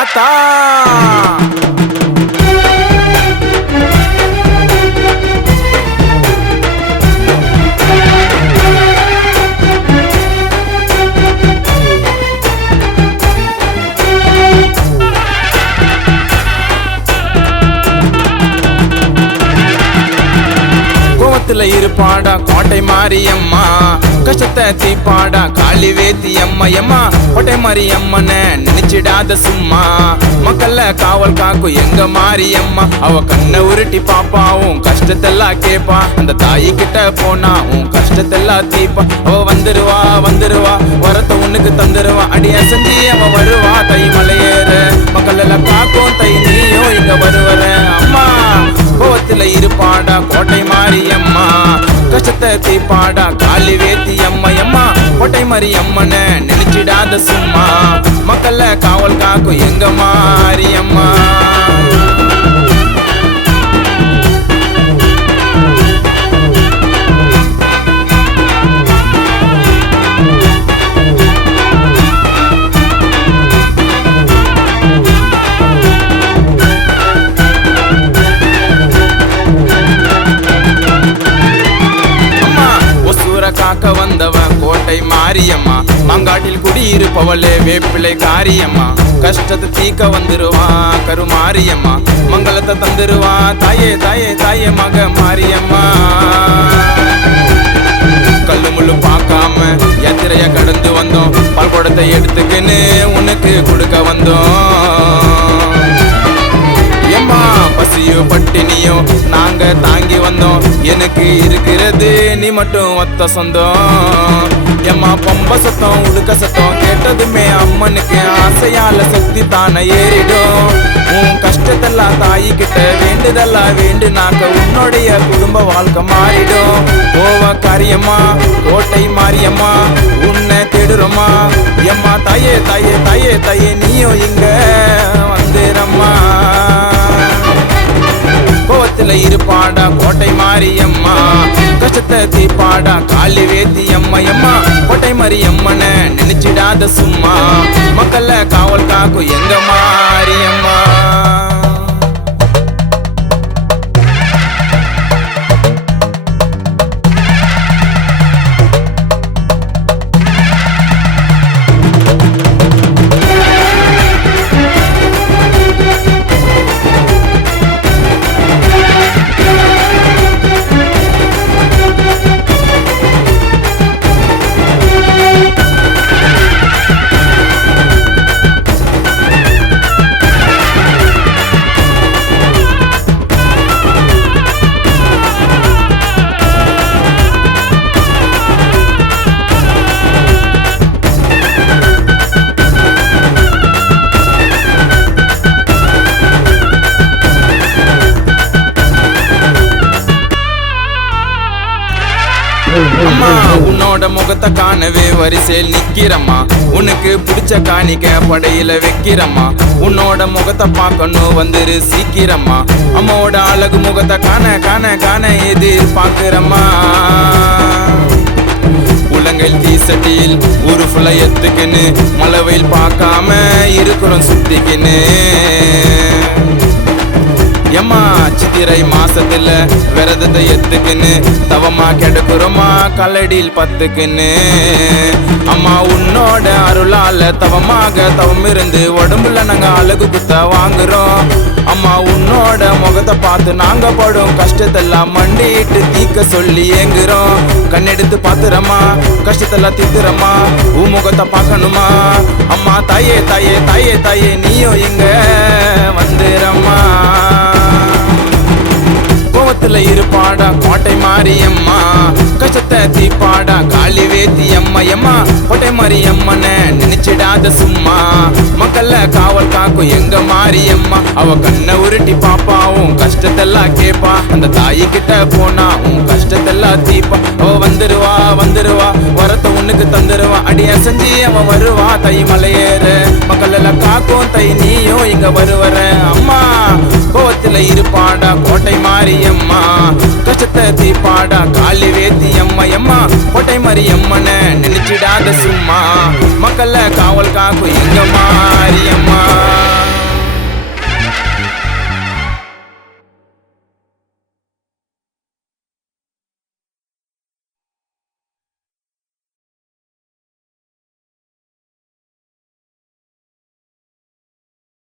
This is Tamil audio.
ஆத்தா இருப்பாடா கோட்டை மாரியம்மா கஷ்டத்தை தீப்பாடா காளி வேத்தி அம்மையம்மா கோட்டை மாரியம்மன நினைச்சிடாத சும்மா மக்கள்ல காவல் காக்கும் எங்க மாரியம்மா அவ கண்ணை உருட்டி பாப்பாவும் கஷ்டத்தெல்லாம் கேப்பா அந்த தாயி கிட்ட போனா உன் கஷ்டத்தெல்லாம் தீப்பா அவ வந்துருவா வரத்த உனக்கு தந்துருவா அடி அசஞ்சி அவ வருவா தை மலையேற மக்கள் எல்லாம் காக்கும் தை நீயும் இங்க வருவர அம்மா கோவத்துல இருப்பாடா கோட்டை மாரியம்மா கஷ்டத்தை தீப்பாடா காளி வேத்தி அம்மையம்மா கோட்டை மாரியம்மன நினைச்சிடாத சும்மா மக்கள்ல காவல் காக்கும் எங்க மாரியம்மா காக்க வந்தவன் கோட்டை மாரியம்மா மாங்காட்டில் குடியிருப்பவளே வேப்பிலை காரியம்மா கஷ்டத்தை தீக்க வந்துருவான் கருமாரியம்மா மங்களத்தை தந்துருவான் தாயே தாயே தாயே மக மாரியம்மா கல்லு முள்ளு பார்க்காம யாத்திரைய கடந்து வந்தோம் பால் குடத்தை எடுத்துக்கின்னு உனக்கு கொடுக்க வந்தோம் எம்மா பசியோ பட்டினியோ நாங்க தாங்கி வந்தோம் எனக்கு இருக்கிறது நீ மட்டும் ஒத்த சொந்தம் எம்மா பம்ப சத்தம் உடுக்க சத்தம் கேட்டதுமே அம்மனுக்கு ஆசையால சக்தி தானே ஏறிடும் உன் கஷ்டத்தெல்லாம் தாயி கிட்ட வேண்டுதெல்லாம் வேண்டுனாக்க உன்னுடைய குடும்ப வாழ்க்கை மாறிடும் கோவ காரியம்மா கோட்டை மாரியம்மா உன்னை தேடுறோமா எம்மா தாயே தாயே தாயே தாயே நீயும் இங்க வந்துரம்மா கோவத்துல இருப்பாடா கோட்டை மாரியம்மா கஷ்டத்தை தீப்பாடா காளி வேத்தி அம்மையம்மா கோட்டை மாரியம்மன நினைச்சிடாத சும்மா மக்கள்ல காவல் காக்கும் எங்க மாரியம்மா அம்மா உன்னோட முகத்தை காணவே வரிசையில் நிக்கிறம்மா உனக்கு பிடிச்ச காணிக்க படையில வைக்கிறம்மா உன்னோட முகத்தை பார்க்கணும் வந்துரு சீக்கிரம்மா அம்மாவோட அழகு முகத்தை காண காண காண எதிர்பார்க்கிறம்மா உலங்கையில் தீசட்டியில் ஒரு ஃபுல்ல எத்துக்குன்னு மலவையில் பார்க்காம இருக்கிறோம் சுத்திக்கின்னு எம்மா சித்திரை மாசத்துல விரதத்தை எத்துக்குன்னு தவமா கிடக்குறோமா கல்லடியில் பத்துக்குன்னு அம்மா உன்னோட அருளால தவமாக தவம் இருந்து உடம்புல நாங்க அழகு குத்த வாங்குறோம் அம்மா உன்னோட முகத்தை பார்த்து நாங்க படும் கஷ்டத்தெல்லாம் மண்டிட்டு தீக்க சொல்லி ஏங்குறோம் கண்ணெடுத்து பாத்துறமா கஷ்டத்தெல்லாம் தீத்துறமா உன் முகத்தை பார்க்கணுமா அம்மா தாயே தாயே தாயே தாயே நீயும் இங்க வந்துரம்மா கோவத்துல இருப்பாடா கோட்டை மாரியம்மா கஷ்டத்தை தீப்பாடா காளி வேத்தி அம்மையம்மா கோட்டை மாரியம்மன நினைச்சிடாத சும்மா மக்கள்ல காவல் காக்கும் எங்க மாரியம்மா அவ கண்ணை உருட்டி பாப்பாவும் கஷ்டத்தெல்லாம் கேப்பா அந்த தாயி கிட்ட போனா உன் கஷ்டத்தெல்லாம் தீப்பா அவ வந்துருவா வரத்த உனக்கு தந்துருவா அடி அசஞ்சி அவ வருவா தை மலையேற மக்கள் எல்லாம் காக்கும் தை நீயும் இங்க வருவர அம்மா கோவத்துல இருப்பாடா கோட்டை மாரியம்மா கஷ்டத்தை தீப்பாடா காளி வேத்தி அம்மையம்மா கோட்டை மாரியம்மன நினைச்சிடாத சும்மா மக்கள்ல காவல் காக்கும் எங்க மாரியம்மா